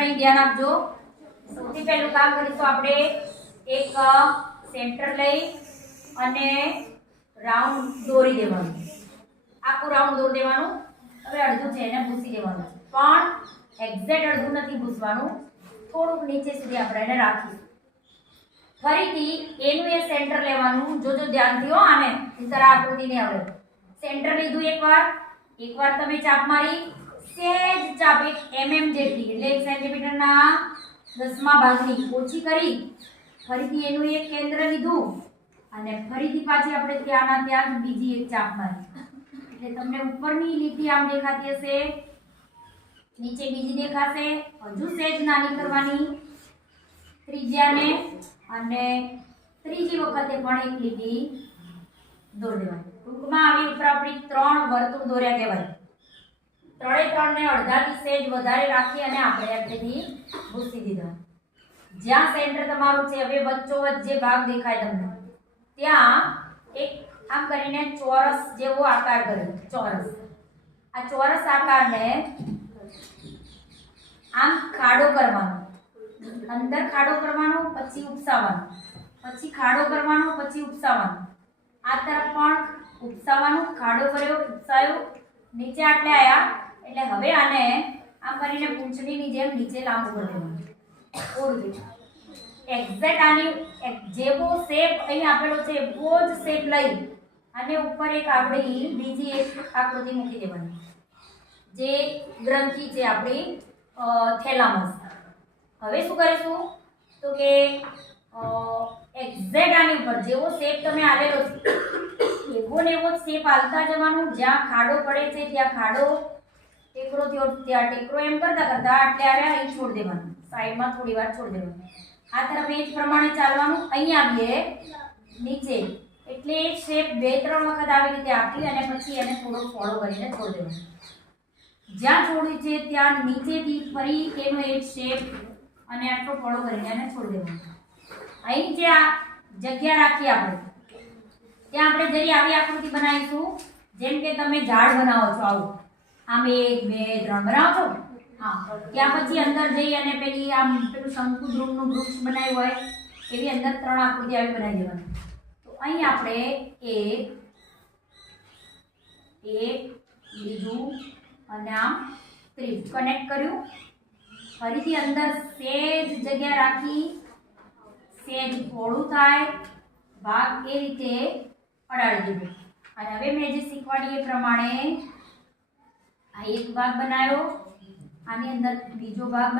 અહીં ધ્યાન આપજો। સૌથી પહેલું કામ કરીશું આપણે એક સેન્ટર લઈ અને રાઉન્ડ દોરી દેવાનું। આખું રાઉન્ડ દોરી દેવાનું। હવે અડધું છે એને ભૂસી દેવાનું, પણ એક્ઝેક્ટ અડધું નથી ભૂસવાનું, થોડુંક નીચે સુધી આપણે એને રાખીશું। ફરીથી એનું એ સેન્ટર લેવાનું। જોજો ધ્યાનથી હો, આને નહીંતર આ આકૃતિ નહીં આવડે। સેન્ટર લીધું એકવાર તમે ચાપ મારી, સેજ ચાપ 1 mm જેટલી એટલે 1 સેન્ટીમીટરના 10મા ભાગની ઓછી કરી, ફરીથી એનું એક કેન્દ્ર લીધું અને ફરીથી પાછી આપણે ત્યાંના ત્યાં બીજી એક ચાપ મારી, એટલે તમને ઉપરની લીટી આમ દેખાતી હશે, નીચે બીજી દેખાશે। હજુ સેજ નાની કરવાની ત્રિજ્યાને અને ત્રીજી વખતે પણ એક લીટી દોરી દેવાની। ટૂંકમાં આવી ઉપર આપણી 3 વર્તુળ દોર્યા કહેવાય। ત્રણે ત્રણને અડધાથી સેજ વધારે રાખી અને આપણે અહીંથી ભૂસી દીધા। જ્યાં સેન્ટર તમારું છે, હવે વચ્ચોવચ્ચ જે ભાગ દેખાય તમને, ત્યાં એક આમ કરીને ચોરસ જેવો આકાર કર્યો। ચોરસ, આ ચોરસ આકારને આમ ખાડો કરવાનો, અંદર ખાડો કરવાનો, પછી ઉપસાવાનો, પછી ખાડો કરવાનો, પછી ઉપસાવાનો, આ તરફ પણ ઉપસાવાનો, ખાડો કર્યો, ઉપસાયો, નીચે આટલે આયા, એટલે હવે આને આમ કરીને પૂંછડીની જેમ નીચે લાંબુ કરી દેવાનું। ઓળખી એક્ઝેક્ટ આની જેવો શેપ અહીં આપેલો છે એવો જ શેપ લઈ અને ઉપર એક આપણી બીજી એક આકૃતિ મૂકી દેવાની, જે ગ્રંથિ છે આપણી થેલામસ। હવે શું કરીશું તો કે એક્ઝેક્ટ આની ઉપર જેવો શેપ તમે આલેલો છે એવો ને એવો શેપ આલતા જવાનું। જ્યાં ખાડો પડે છે ત્યાં ખાડો, ટેકરો થયો ત્યાં ટેકરો, એમ કરતા કરતા આટલે આવ્યા અહીં છોડી દેવાનું, સાઈડમાં થોડી વાર છોડી દેવાનું। આ તરફ એ જ પ્રમાણે ચાલવાનું। અહીં આવીએ નીચે એટલે એક શેપ 2-3 વખત આવી રીતે આપી અને પછી એને થોડો ફોલો કરીને છોડી દેવાનો। જ્યાં છોડી છે ત્યાં નીચેથી ફરી એનો એક શેપ અને આટલો ફોલો કરીને એને છોડી દેવાનો। અહીં જે આ જગ્યા રાખી આપણે ત્યાં આપણે જરી આવી આકૃતિ બનાવીશું, જેમ કે તમે ઝાડ બનાવો છો, આવું આમ 1 2 3 બનાવો છો, હા, ત્યાં પછી અંદર જઈ અને પેલી આમ પેલું શંકુદ્રુમનું વૃક્ષ બનાવ્યું હોય એવી અંદર 3 આકૃતિ આવી બનાવી દેવાની। તો અહીં આપણે એક બીજું અને આમ ત્રીજું કનેક્ટ કર્યું। ફરીથી અંદર સેજ જગ્યા રાખી, સેજ થોડું થાય ભાગ એ રીતે અડાડી દીધું। અને હવે મેં જે શીખવાડી એ પ્રમાણે આ એક ભાગ બનાવ્યો, આની અંદર બીજો ભાગ